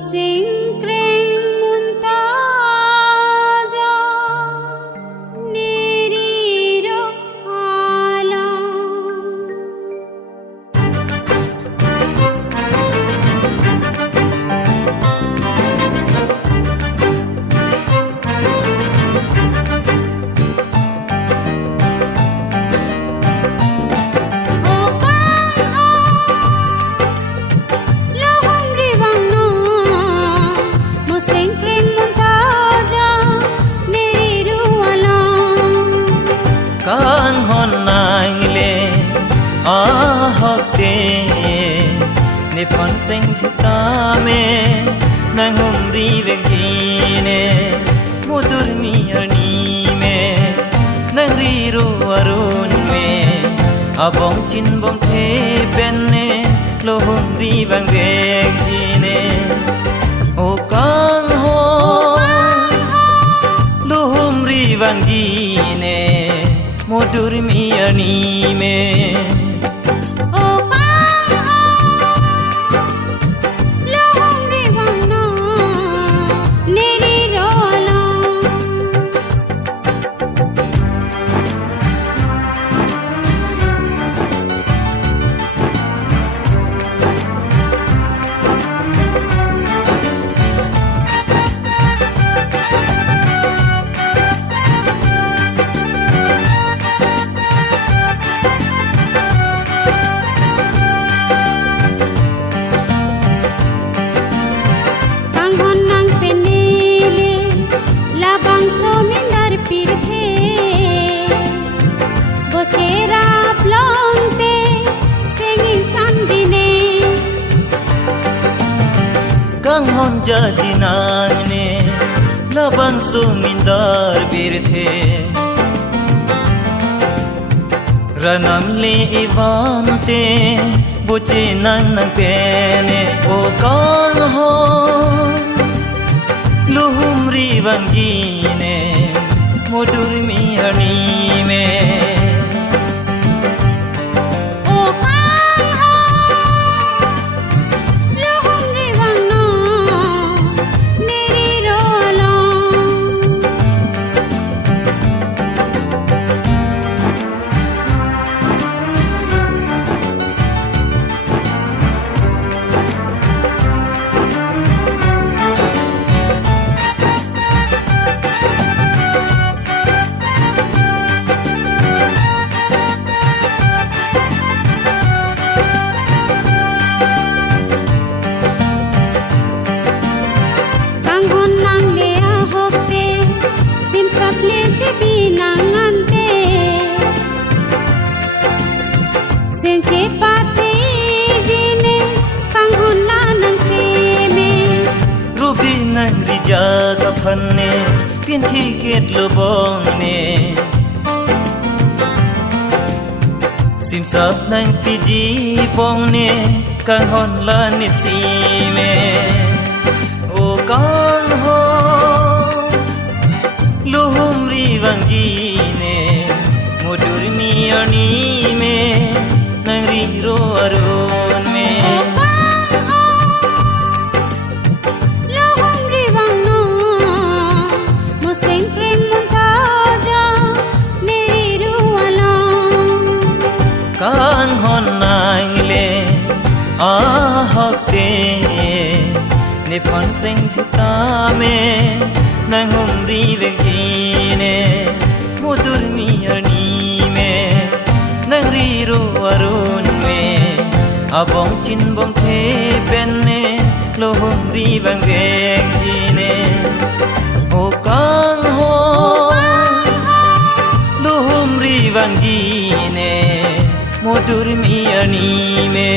Musingkring muntaja niriro alam Kang hon nang le ahok te ne pon seng thita me nang humri vegine mudur mi ani me nang ri ro arun me abong chin bom the pen ne lo humri bang vegine o kang ho lo humri bang gine mudur mi ani me Kang hon jadi nang ne labang sumindar birthe ranam le ivante boche nang nang pene o kang hon luhumri wangine modur mi hani me Sense pati jine kang honna nang se me rubi nang rija ka phanne pinthi ket lobong ne sim sap nang piji pong ne kang hon la ni si me o kang ho lohum ri wang ji ne mudur mi ani me nang ri ro arun me lohum ri wang no musingkring muntaja niriro alam kang hon nang le ahok te ne pon seng thita me nang humri vegine mudur mi ani me nang ri ro arun me abong chin bom the pen ne lo humri bang vegine o kang ho lo humri bang gine mudur mi ani me